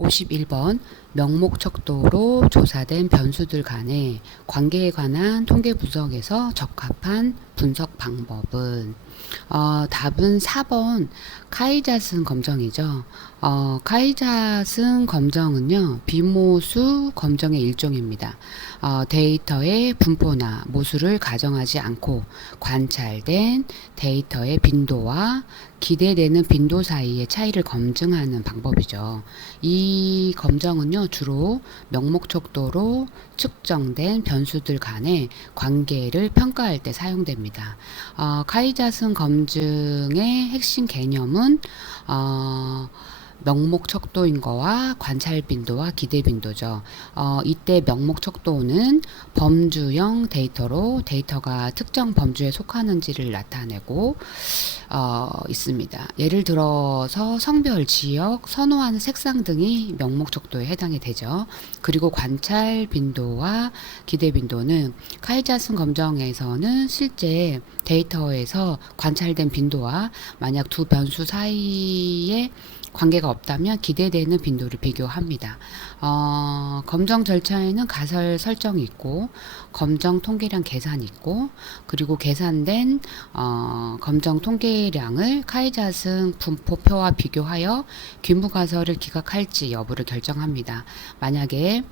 51번 명목척도로 조사된 변수들 간의 관계에 관한 통계 분석에서 적합한 분석 방법은 답은 4번 카이자슨 검정이죠. 카이자슨 검정은요, 비모수 검정의 일종입니다. 데이터의 분포나 모수를 가정하지 않고 관찰된 데이터의 빈도와 기대되는 빈도 사이의 차이를 검증하는 방법이죠. 이 검정은요, 주로 명목척도로 측정된 변수들 간의 관계를 평가할 때 사용됩니다. 카이자슨 검증의 핵심 개념은 명목척도인 거와 관찰 빈도와 기대 빈도죠. 이때 명목척도는 범주형 데이터로 데이터가 특정 범주에 속하는지를 나타내고 있습니다. 예를 들어서 성별, 지역, 선호하는 색상 등이 명목척도에 해당이 되죠. 그리고 관찰 빈도와 기대 빈도는 카이자슨 검정에서는 실제 데이터에서 관찰된 빈도와 만약 두 변수 사이에 관계가 없다면 기대되는 빈도를 비교합니다. 검정 절차에는 가설 설정이 있고 검정 통계량 계산이 있고 그리고 계산된 검정 통계량을 카이자슨 분포표와 비교하여 귀무가설을 기각할지 여부를 결정합니다. 만약에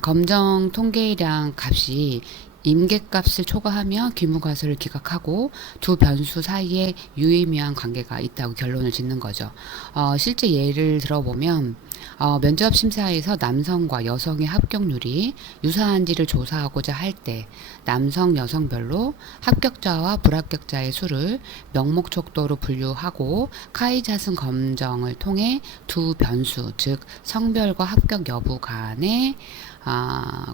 검정 통계량 값이 임계값을 초과하며 귀무가설을 기각하고 두 변수 사이에 유의미한 관계가 있다고 결론을 짓는 거죠. 실제 예를 들어보면 면접 심사에서 남성과 여성의 합격률이 유사한지를 조사하고자 할 때 남성, 여성별로 합격자와 불합격자의 수를 명목척도로 분류하고 카이자슨 검정을 통해 두 변수, 즉 성별과 합격 여부 간의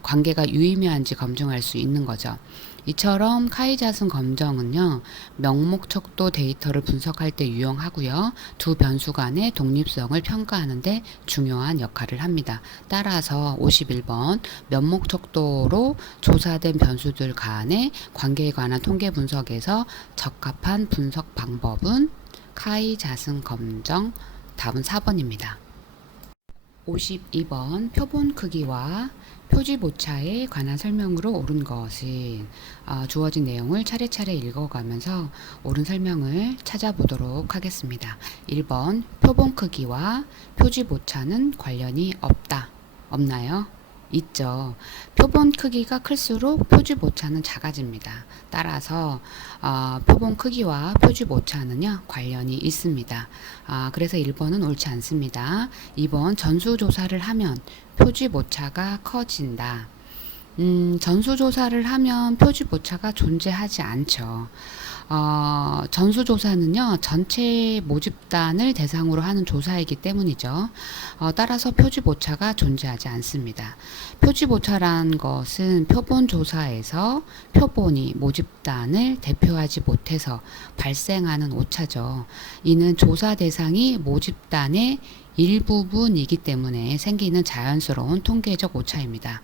관계가 유의미한지 검증할 수 있는 거죠. 이처럼 카이자슨 검정은요, 명목척도 데이터를 분석할 때 유용하고요, 두 변수 간의 독립성을 평가하는 데 중요한 역할을 합니다. 따라서 51번 명목척도로 조사된 변수들 간의 관계에 관한 통계 분석에서 적합한 분석 방법은 카이자슨 검정, 답은 4번입니다. 52번 표본 크기와 표집 오차에 관한 설명으로 옳은 것은 주어진 내용을 차례차례 읽어가면서 옳은 설명을 찾아보도록 하겠습니다. 1번 표본 크기와 표집 오차는 관련이 없다. 없나요? 있죠. 표본 크기가 클수록 표집 오차는 작아집니다. 따라서 표본 크기와 표집 오차는요, 관련이 있습니다. 그래서 1번은 옳지 않습니다. 2번 전수조사를 하면 표집 오차가 커진다. 전수조사를 하면 표집 오차가 존재하지 않죠. 전수조사는요, 전체 모집단을 대상으로 하는 조사이기 때문이죠. 따라서 표집 오차가 존재하지 않습니다. 표집 오차란 것은 표본 조사에서 표본이 모집단을 대표하지 못해서 발생하는 오차죠. 이는 조사 대상이 모집단의 일부분이기 때문에 생기는 자연스러운 통계적 오차입니다.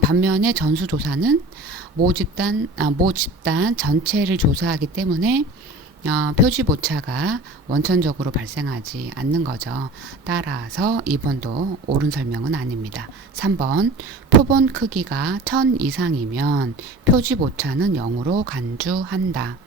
반면에 전수조사는 모집단 전체를 조사하기 때문에 표집 오차가 원천적으로 발생하지 않는 거죠. 따라서 2번도 옳은 설명은 아닙니다. 3번 표본 크기가 1000 이상이면 표집 오차는 0으로 간주한다.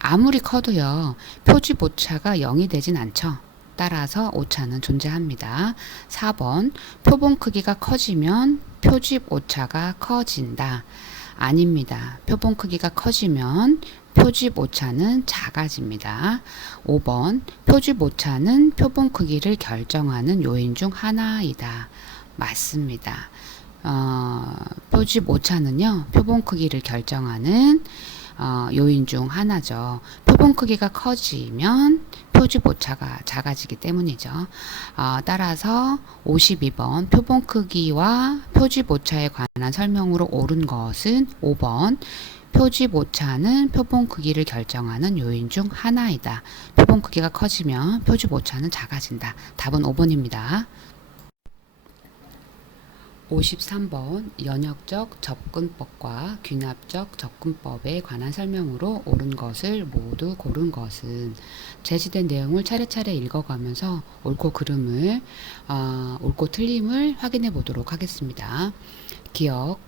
아무리 커도요, 표집 오차가 0이 되진 않죠. 따라서 오차는 존재합니다. 4번 표본 크기가 커지면 표집 오차가 커진다. 아닙니다. 표본 크기가 커지면 표집 오차는 작아집니다. 5번 표집 오차는 표본 크기를 결정하는 요인 중 하나이다. 맞습니다. 표집 오차는요, 표본 크기를 결정하는 요인 중 하나죠. 표본 크기가 커지면 표집 오차가 작아지기 때문이죠. 따라서 52번 표본 크기와 표집 오차에 관한 설명으로 옳은 것은 5번 표집 오차는 표본 크기를 결정하는 요인 중 하나이다. 표본 크기가 커지면 표집 오차는 작아진다. 답은 5번입니다. 53번 연역적 접근법과 귀납적 접근법에 관한 설명으로 옳은 것을 모두 고른 것은. 제시된 내용을 차례차례 읽어가면서 옳고 그름을 옳고 틀림을 확인해 보도록 하겠습니다. 기억,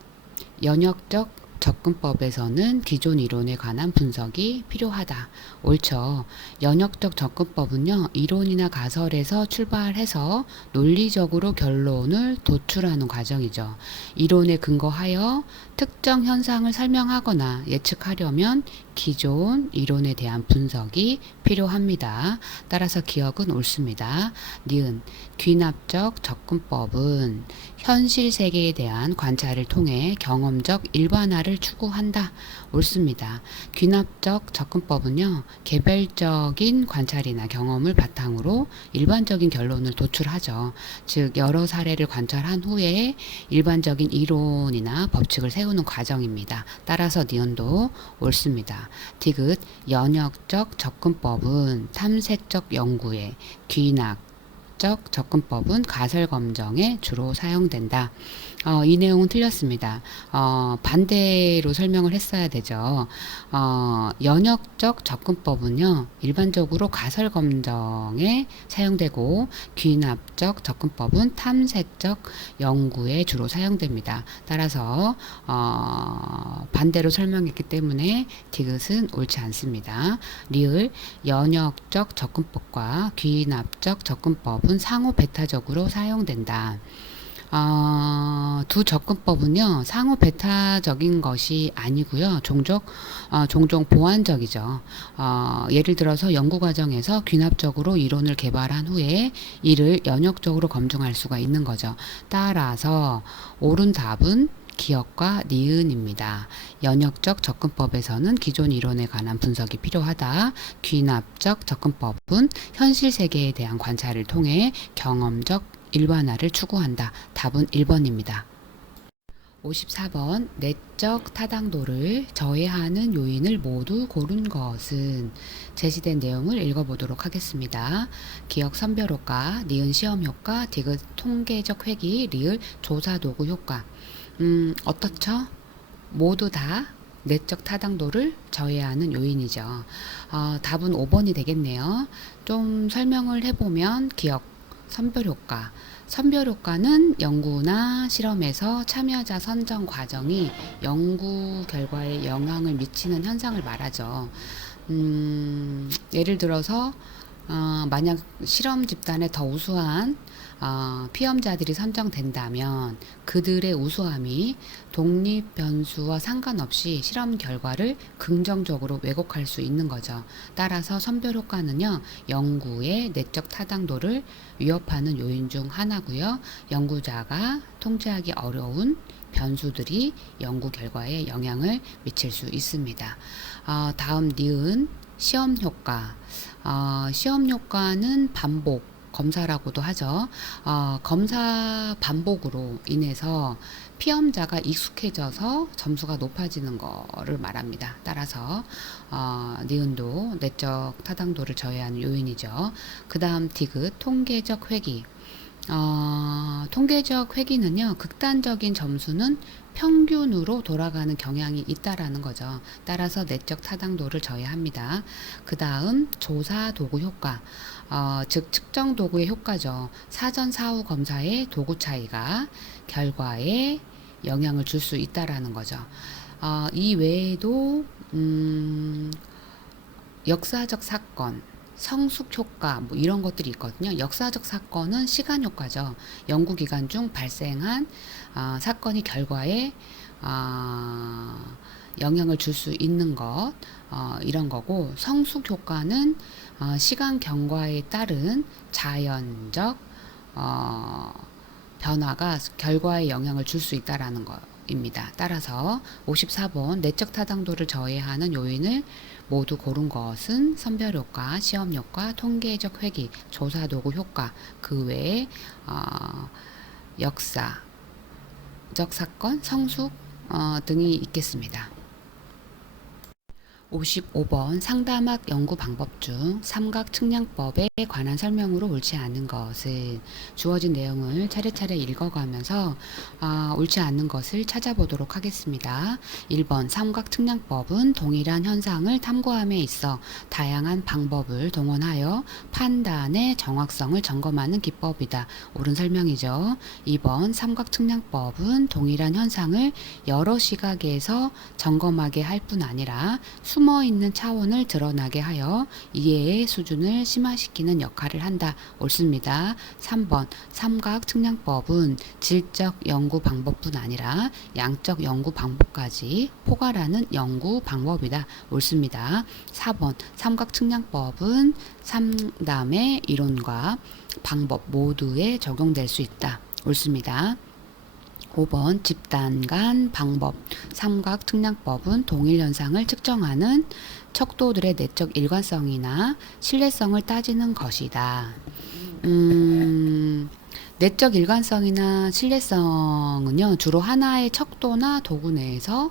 연역적 접근법에서는 기존 이론에 관한 분석이 필요하다. 옳죠. 연역적 접근법은요, 이론이나 가설에서 출발해서 논리적으로 결론을 도출하는 과정이죠. 이론에 근거하여 특정 현상을 설명하거나 예측하려면 기존 이론에 대한 분석이 필요합니다. 따라서 기억은 옳습니다. 니은, 귀납적 접근법은 현실 세계에 대한 관찰을 통해 경험적 일반화를 추구한다. 옳습니다. 귀납적 접근법은요, 개별적인 관찰이나 경험을 바탕으로 일반적인 결론을 도출하죠. 즉, 여러 사례를 관찰한 후에 일반적인 이론이나 법칙을 세우는 과정입니다. 따라서 니은도 옳습니다. 디귿, 연역적 접근법은 탐색적 연구에, 귀납적 접근법은 가설 검정에 주로 사용된다. 이 내용은 틀렸습니다. 반대로 설명을 했어야 되죠. 연역적 접근법은요, 일반적으로 가설 검정에 사용되고, 귀납적 접근법은 탐색적 연구에 주로 사용됩니다. 따라서 반대로 설명했기 때문에 디귿은 옳지 않습니다. 리을, 연역적 접근법과 귀납적 접근법은 상호 배타적으로 사용된다. 두 접근법은요, 상호 배타적인 것이 아니고요, 종종 보완적이죠. 예를 들어서 연구 과정에서 귀납적으로 이론을 개발한 후에 이를 연역적으로 검증할 수가 있는 거죠. 따라서 옳은 답은 기억과 니은입니다. 연역적 접근법에서는 기존 이론에 관한 분석이 필요하다. 귀납적 접근법은 현실 세계에 대한 관찰을 통해 경험적 일반화를 추구한다. 답은 1번입니다. 54번 내적 타당도를 저해하는 요인을 모두 고른 것은. 제시된 내용을 읽어보도록 하겠습니다. 기억 선별효과, 니은 시험효과, 디귿 통계적 회귀, 리을 조사도구 효과. 어떻죠? 모두 다 내적 타당도를 저해하는 요인이죠. 답은 5번이 되겠네요. 좀 설명을 해보면 기억, 선별효과. 선별효과는 연구나 실험에서 참여자 선정 과정이 연구 결과에 영향을 미치는 현상을 말하죠. 예를 들어서 만약 실험 집단에 더 우수한 피험자들이 선정된다면 그들의 우수함이 독립 변수와 상관없이 실험 결과를 긍정적으로 왜곡할 수 있는 거죠. 따라서 선별 효과는요, 연구의 내적 타당도를 위협하는 요인 중 하나고요. 연구자가 통제하기 어려운 변수들이 연구 결과에 영향을 미칠 수 있습니다. 다음 니은 시험 효과. 시험 효과는 반복 검사라고도 하죠. 검사 반복으로 인해서 피험자가 익숙해져서 점수가 높아지는 거를 말합니다. 따라서 니은도 내적 타당도를 저해하는 요인이죠. 그 다음 디귿 통계적 회귀. 통계적 회귀는요, 극단적인 점수는 평균으로 돌아가는 경향이 있다라는 거죠. 따라서 내적 타당도를 저해합니다. 그 다음 조사 도구 효과. 즉 측정 도구의 효과죠. 사전 사후 검사의 도구 차이가 결과에 영향을 줄 수 있다라는 거죠. 이 외에도 역사적 사건, 성숙 효과 뭐 이런 것들이 있거든요. 역사적 사건은 시간 효과죠. 연구 기간 중 발생한 사건이 결과에 영향을 줄 수 있는 것, 이런 거고, 성숙 효과는 시간 경과에 따른 자연적 변화가 결과에 영향을 줄 수 있다라는 거입니다. 따라서 54번 내적 타당도를 저해하는 요인을 모두 고른 것은 선별효과, 시험효과, 통계적 회귀, 조사도구 효과, 그 외에 역사적 사건, 성숙 등이 있겠습니다. 55번 상담학 연구 방법 중 삼각 측량법에 관한 설명으로 옳지 않은 것은 주어진 내용을 차례차례 읽어가면서 옳지 않은 것을 찾아보도록 하겠습니다. 1번 삼각 측량법은 동일한 현상을 탐구함에 있어 다양한 방법을 동원하여 판단의 정확성을 점검하는 기법이다. 옳은 설명이죠. 2번 삼각 측량법은 동일한 현상을 여러 시각에서 점검하게 할 뿐 아니라 숨어 있는 차원을 드러나게 하여 이해의 수준을 심화시키는 역할을 한다. 옳습니다. 3번 삼각 측량법은 질적 연구 방법뿐 아니라 양적 연구 방법까지 포괄하는 연구 방법이다. 옳습니다. 4번 삼각 측량법은 상담의 이론과 방법 모두에 적용될 수 있다. 옳습니다. 5번 집단 간 방법 삼각 측량법은 동일 현상을 측정하는 척도들의 내적 일관성이나 신뢰성을 따지는 것이다. 내적 일관성이나 신뢰성은요, 주로 하나의 척도나 도구 내에서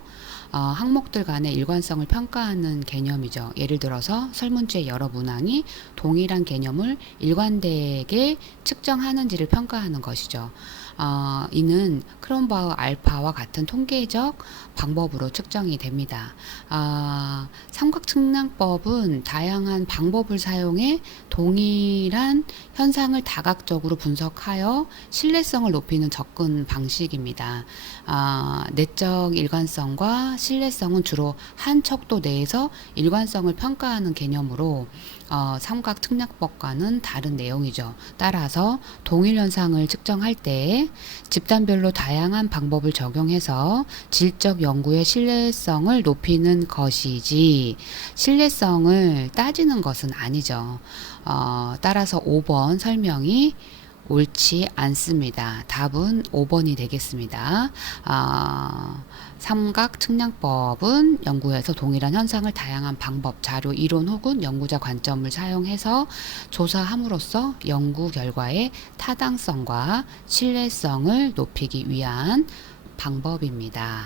항목들 간의 일관성을 평가하는 개념이죠. 예를 들어서 설문지의 여러 문항이 동일한 개념을 일관되게 측정하는지를 평가하는 것이죠. 이는 크롬바우 알파와 같은 통계적 방법으로 측정이 됩니다. 삼각 측량법은 다양한 방법을 사용해 동일한 현상을 다각적으로 분석하여 신뢰성을 높이는 접근 방식입니다. 내적 일관성과 신뢰성은 주로 한 척도 내에서 일관성을 평가하는 개념으로 삼각 측량법과는 다른 내용이죠. 따라서 동일 현상을 측정할 때 집단별로 다양한 방법을 적용해서 질적 연구의 신뢰성을 높이는 것이지 신뢰성을 따지는 것은 아니죠. 따라서 5번 설명이 옳지 않습니다. 답은 5번이 되겠습니다. 삼각 측량법은 연구에서 동일한 현상을 다양한 방법, 자료, 이론 혹은 연구자 관점을 사용해서 조사함으로써 연구 결과의 타당성과 신뢰성을 높이기 위한 방법입니다.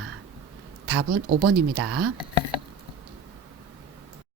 답은 5번입니다.